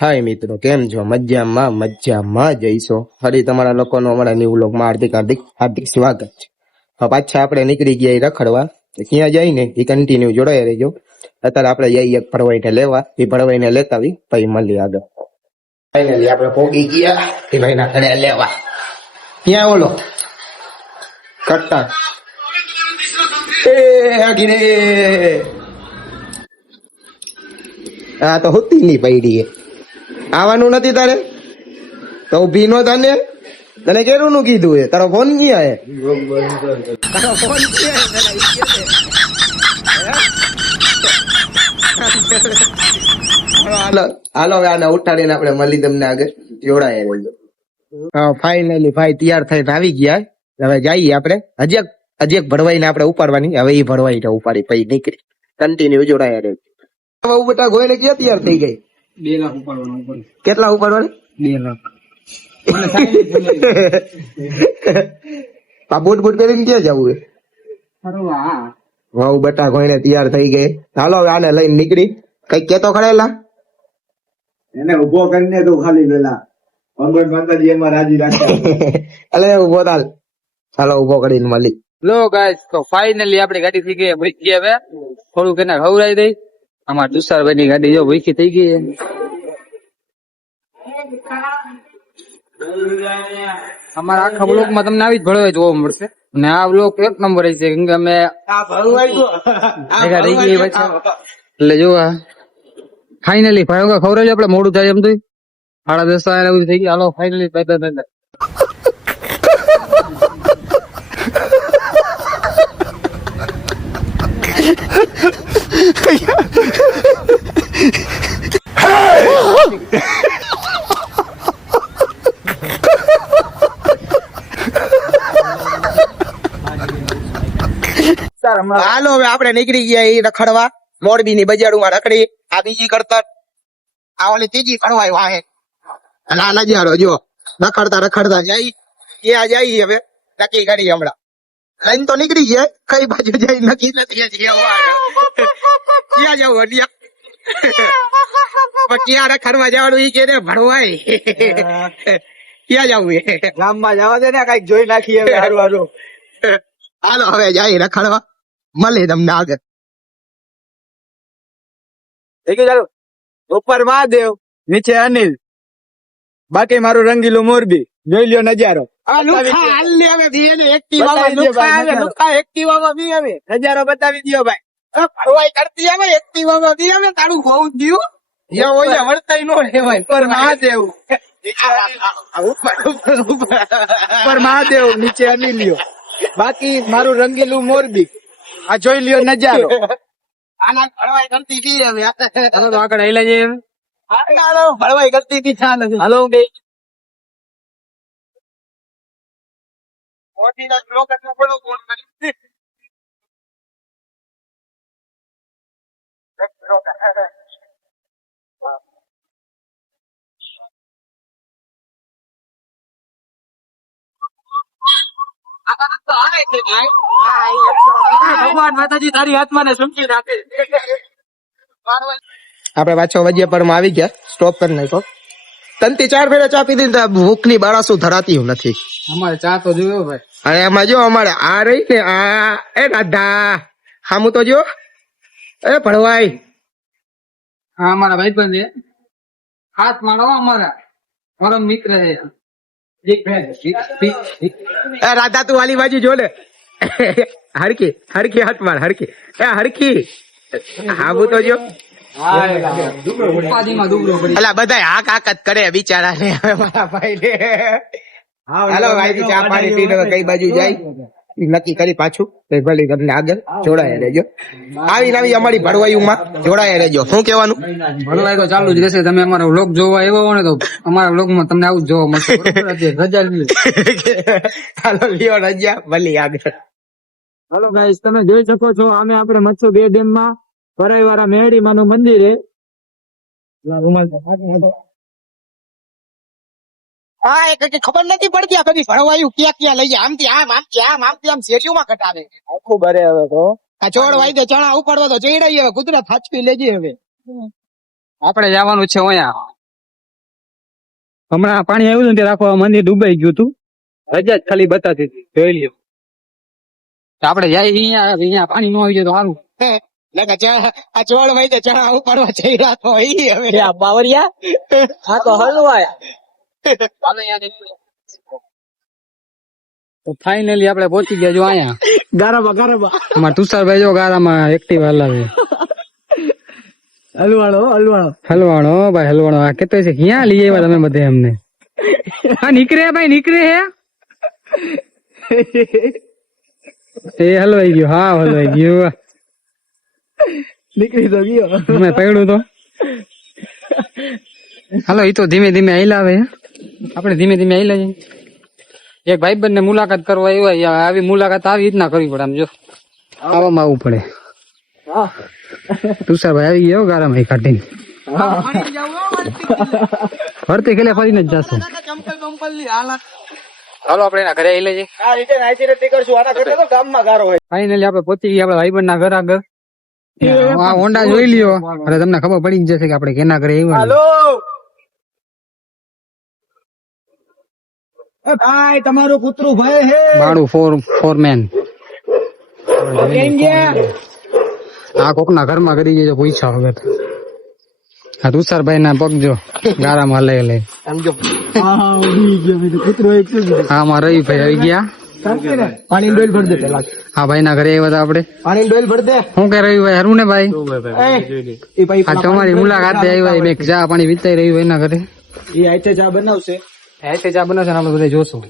હાય મિત્રો, કેમ છો? મજામાં મજામાં જઈશો. ફરી તમારા લોકોનો અમારા ન્યૂ વ્લોગમાં હાર્દિક હાર્દિક હાર્દિક સ્વાગત છે. હવે પાછા આપણે નીકળી ગયા રખડવા. ક્યાં જઈને એ કન્ટિન્યુ જોડાયા રહેજો. અત્યારે આપણે જઈએ એક ભરવાઈને લેવા, એ ભરવાઈને લેતા આવી પછી મળીએ આગળ. ફાઇનલી આપણે પોગી ગયા એ ભાઈના ઘરે લેવા. ક્યાં ઓલો કટ્ટા એ આગીને આ તો હોતી નહીં પડી. આવવાનું નથી તારે તો ઉભી નો તને તને કેરું નું કીધું એ તારો ફોન ક્યાં હે? તારો ફોન ક્યાં હાલો હાલો હવે આને ઉઠાડીને આપણે મળી તમને આગળ જોડાયા રહેજો. ફાઇનલી ભાઈ તૈયાર થઈને આવી ગયા. હવે જઈએ આપણે હજી એક ભરવાઈને આપણે ઉપાડવાની. હવે એ ભરવાઈને ઉપાડી પછી નીકળી કન્ટિન્યુ જોડાયા રહેજો. હવે બેટા ગોઈને ક્યાં તૈયાર થઈ ગઈ? 2 લાખ ઉપાડવાનું ઉપર. કેટલા ઉપાડવાની? 2 લાખ. બૂટ બૂટ પહેરીને ક્યાં જવું હે? વાવ બેટા ગોઈને તૈયાર થઈ ગઈ. હાલો હવે આને લઈને નીકળી. કઈ કેતો ખડેલા એને ઉભો કરીને તો ખાલી પેલા ભગવાન માતાજી એમાં રાજી રાખ્યા. અલે ઉભો થાલ. હાલો ઉભો કરીને મળી. લો ગાઈસ, તો ફાઇનલી આપણી ગાડી થઈ ગઈ ભૂખી. હવે થોડુંક એને ખવડાવી દઈ. અમાર તુષારભાઈ ની ગાડી જો ભૂખી થઈ ગઈ છે. અમારા આખા બ્લોક માં તમને આવી જ ભળવા જોવા મળશે. અને આ બ્લોક એક નંબર છે કેમ કે અમે એટલે જો ફાઇનલી ભાઈ ખવડાવી આપડે મોડું થાય એમ તો 10:30 થઈ ગયું. હાલો ફાઇનલી હાલો હવે આપણે નીકળી ગયા એ રખડવા. મોરબી ની બજારમાં રખડી. આ બીજી કરતર, આ ઓલી ત્રીજી કડવાઈ વાહે. અને આ નજારો જો રખડતા રખડતા જાય ત્યાં જાય. હવે નક્કી કરી હમણાં લઈને તો નીકળી ગયા. કઈ બાજુ જાય નક્કી નથી હજી. ક્યાં જવું ત્યાં ક્યાં રખડવા જવાનું એ કે ભણવાય ક્યાં જવું એ ગામમાં જવા દે ને કઈક જોઈ નાખીએ હારું. હાલો હવે જાય રખડવા. મળે તમને આગળ. ચાલો ઉપર મહાદેવ, નીચે અનિલ, બાકી મારું રંગીલું મોરબી. જોઈ લ્યો નજારો. નજારો બતાવી દો ભાઈ. ફરવાઈ કરતી આવે એક્ટિવામાં બી આવે. તારું બહુ થયું વળતાઈ નો રહેવાય. ઉપર મહાદેવ, ઉપર મહાદેવ, નીચે અનિલ્યો, બાકી મારું રંગીલું મોરબી. આ જોઈ લ્યો નજારો. આના ફરવાઈ કરતી બી હવે આગળ હેલા જઈએ. ફરવાઈ કરતી બી ચાલે. હાલો મોદીના શ્લોક એટલો બધો ફોન કરી. ભગવાન માતાજી તારી હાથમાં ને સમજી રાખે. આપડે પાછો વજિયાપરમાં આવી ગયા. સ્ટોપ કરી નાખો. 3-4 ફેરા ચા પીધી ને ભૂખ ની બાળાશું ધરાતી નથી. અમારે ચા તો જોયો ભાઈ. અને એમાં જો અમારે આ રહી ને આ એ દાદા હામું તો જો એ ભણવાઈ. હા અમારા ભાઈબંધ છે. હાથ મારો અમારા મારો મિત્ર છે. એ રાધા તું વાલી બાજુ જો ને. હરખી હરખી હાથ માર હરખી. એ હરખી હામું તો જો. ઉપાધિમાં દુબળો પડી. અલા બધા હાક હાક જ કરે બિચારા ને. હવે મારા ભાઈ ને હાલો ભાઈ ચા પાણી પીને કઈ બાજુ જાય નક્કી કરી પાછું. ભલે તમને આગળ જોડાયા રહેજો. આવી નવી અમારી ભરવાયુમાં જોડાયા રહેજો. શું કેવાનું? ભણવાય તો ચાલુ જ રહેશે. તમે અમારો વ્લોગ જોવા આવ્યો હો ને તો અમારા વ્લોગ માં તમને આવું જ જોવા મળશે. રજા લ્યો. હાલો લ્યો રજા ભલે આગળ. હેલો ગાઈસ, તમે જોઈ શકો છો અમે આપણે મચ્છુ 2 ડેમ માં ભરાઈ વાળા મેરડી માનું મંદિર છે. હા એક ખબર નથી પડતી આ કદી ભરવાયું ક્યાં ક્યાં લઈ જાય. આમથી આમ આમથી આમ આમથી આમ શેઠીઓમાં ઘટાડે. આખું ભરે હવે તો આ ચોળ વાઈ દે ચણા ઉપાડવા તો ચડાઈ હવે કુતરા થાચપી લેજે. હવે આપણે જવાનું છે અહીંયા હમણાં પાણી આવ્યું ને તે રાખો મંદિર ડૂબાઈ ગયું હતું. રજા જ ખાલી બતાતી હતી, જોઈ લ્યો. આપડે જાય અહીંયા પાણી ન આવી જાય તો સારું. આ ચોળ ભાઈ તો ચણા ઉપાડવા જઈ રહ્યા તો હવે બાવરિયા હા તો હલવાયા તો ફાઇનલી આપણે પહોંચી ગયા જો અહીંયા. ગારામાં અમારા તુષારભાઈ જો ગારામાં એક્ટિવા હલાવે. હલવાળો હલવાણો ભાઈ હલવાણો. આ કેતો છે ક્યાં લઈ આવ્યા તમે બધે અમને? હા નીકળે ભાઈ નીકળે હે. એ હલવાઈ ગયો. હા હલવાઈ ગયો. નીકળી તો ગયો. મેં પડ્યું તો. હાલો એ તો ધીમે ધીમે હલાવે. આપણે ધીમે ધીમે હલાવીએ. એક ભાઈબંધ ને મુલાકાત કરવા આવ્યા. આવી મુલાકાત આવી રીતના કરવી પડે. આમ જો આવામાં આવવું પડે. તુષારભાઈ આવી ગયો ગારામાં કાઢીને. ફરતી ખેલે ફરીને જ જાશું. હાલો આપણે એના ઘરે લઈ જઈએ. ફાઈનલી આપણે પહોંચી ગયા આપડે ભાઈબંધ ના ઘર આગળ. આ હોન્ડા જોઈ લ્યો એટલે તમને ખબર પડી જ જશે કે આપણે કેના ઘરે આવ્યા. ભાઈ તમારું કૂતરું ભાઈ હે ભાડું ફોર મેન. આ કોક ના ઘરમાં કરી જજો પૈસા વગર. આ તુષારભાઈ ના પગ જો ગારામાં હલાઈ હલાઈ. હા માં રવિભાઈ આવી ગયા. પાણી ડોલ ભર દે પેલા. હા ભાઈ ના ઘરે આવ્યા હતા આપડે. પાણી ડોલ ભર દે. શું કે રવિભાઈ હરું ને ભાઈ? આ તમારી મુલાકાતે આવ્યા. મેં ચા પાણી વિતાઈ રવિભાઈ ના ઘરે. એ આઈતે ચા બનાવશે. ચા બનાવશે ને આપણે બધા જોશું.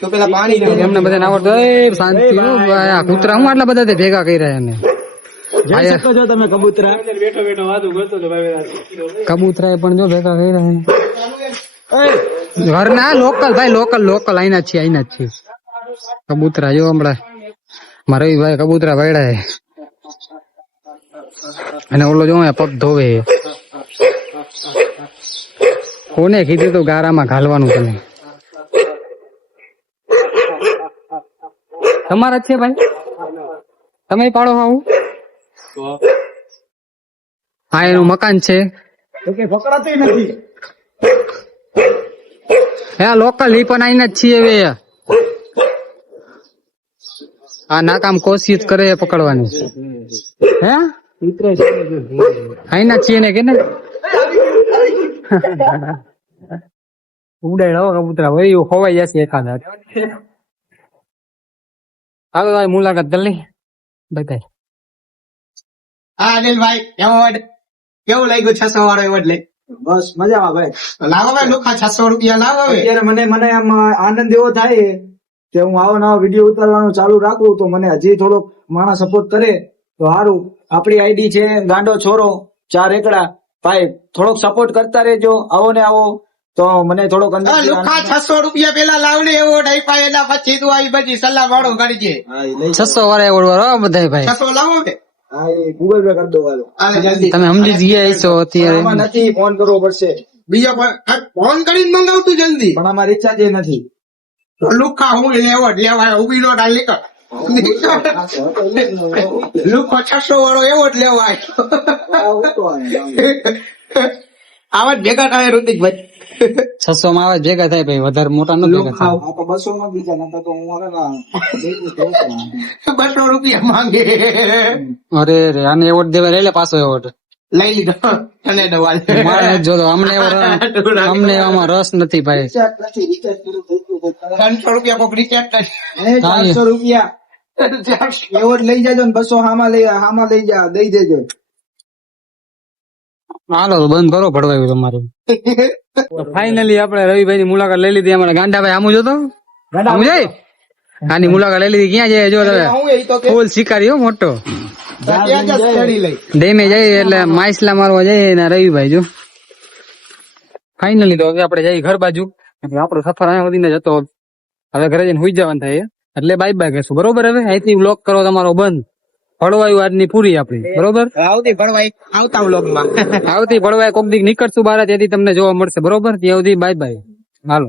તો પેલા પાણી એમને બધાને આવડતું. શાંતિ ભાઈ. આ કૂતરા હું આટલા બધા ભેગા કરી રહ્યા ને. જઈ શકો છો તમે કબૂતરા. કબૂતરા પણ જો ભેગા કરી રહ્યા. ઘર ના લોકલ ભાઈ લોકલ આઈના જ છે કબૂતરા જો હમણાં મારા રવિભાઈ કબૂતરા વાળ્યા છે. અને ઓલો જો પગ ધોવે. કોને કીધું તું ગારામાં ઘાલવાનું? તમારા જ છે ભાઈ? તમે પાડો આવું? હા એનું મકાન છે. પકડાતું નથી. હે લોકલ ઈ પણ આઈને જ છીએ હવે. આ નાકામ કોશિશ કરે પકડવાની. હે આઈના છીએ ને કે ને ઉડાડો કબૂતરા હોય ખોવાઈ જશે એકાદ. હાલો ભાઈ મુલાકાત કરી લઈ બતાય. હા અનિલભાઈ એવોર્ડ કેવું લાગ્યું? 600 વાળો એવોર્ડ લઈ. બસ મજામાં ભાઈ. લાવો ભાઈ લુખા 600 રૂપિયા લાવો. અત્યારે મને આમ આનંદ એવો થાય કે હું આવા નવા વિડીયો ઉતારવાનું ચાલુ રાખું તો મને હજી થોડોક માણસ સપોર્ટ કરે તો સારું. આપણી આઈડી છે ગાંડો છોરો 4 એકડા. ભાઈ થોડોક સપોર્ટ કરતા રહેજો. આવો ને આવો તો મને થોડોક લુખા 600 રૂપિયા પેલા લાવડે એવોર્ડ આપ્યા. એના પછી તું આવી બધી સલાહ વાળો કરજે. 600 વાળા એવોર્ડ વાળો બધા ભાઈ. 600 લાવો ને. હા એ ગૂગલ પે કરી દો વાલો. તમે સમજી જ ગયા છો અત્યારે. આમાં નથી ફોન કરવો પડશે. બીજો ફોન કરીને મંગાવતું જલ્દી. પણ આમાં રિચાર્જ નથી. લુખા હું એવોર્ડ લેવા ઉભી નો ડાલ નીકળ. લુખો 600 વાળો એવોર્ડ લેવા આવા જ ભેગા થાય ઋતિકભાઈ. 600 માં આવા જ ભેગા થાય ભાઈ. વધારે મોટા ન ભેગા થાય. 200 માં બીજા નતા તો હું 200 રૂપિયા માંગે. અરે રે આને એવોર્ડ દેવા લઈ લે પાછો એવોર્ડ. લઈ લીધો તને દવા મારે જોતો અમને આમાં રસ નથી ભાઈ. 300 રૂપિયા કોક રિચાર્જ કરે. 400 રૂપિયા એવોર્ડ લઈ જાજો ને 200 હામાં લઈ જા દઈ દેજો. હાલો બંધ કરો ભડવાયું તમારું. ફાઇનલી આપણે રવિભાઈ ની મુલાકાત લઈ લીધી. અમારા ગાંડાભાઈ આમું જોતો આમું જાય. આની મુલાકાત લઈ લીધી. ક્યાં જાય જો તમે? ફૂલ શિકારી હો મોટો. ડેમે જાય એટલે માછલા મારવા જાય ને રવિભાઈ જો. ફાઇનલી તો હવે આપણે જઈએ ઘર બાજુ. આપણો સફર અહીંયા સુધી જતો હવે ઘરે જઈને હુઈ જવાનું થાય એટલે બાય બાય કહેશું. બરોબર? હવે અહીંથી વ્લોગ કરો તમારો બંધ. ભળવાયું આજની પૂરી આપણી. બરોબર? આવતી ભણવાઈ આવતા વ્લોગમાં આવતી ભળવાય કોક દી નીકળશું બહાર ત્યાંથી તમને જોવા મળશે. બરોબર? ત્યાં સુધી બાય બાય. હાલો.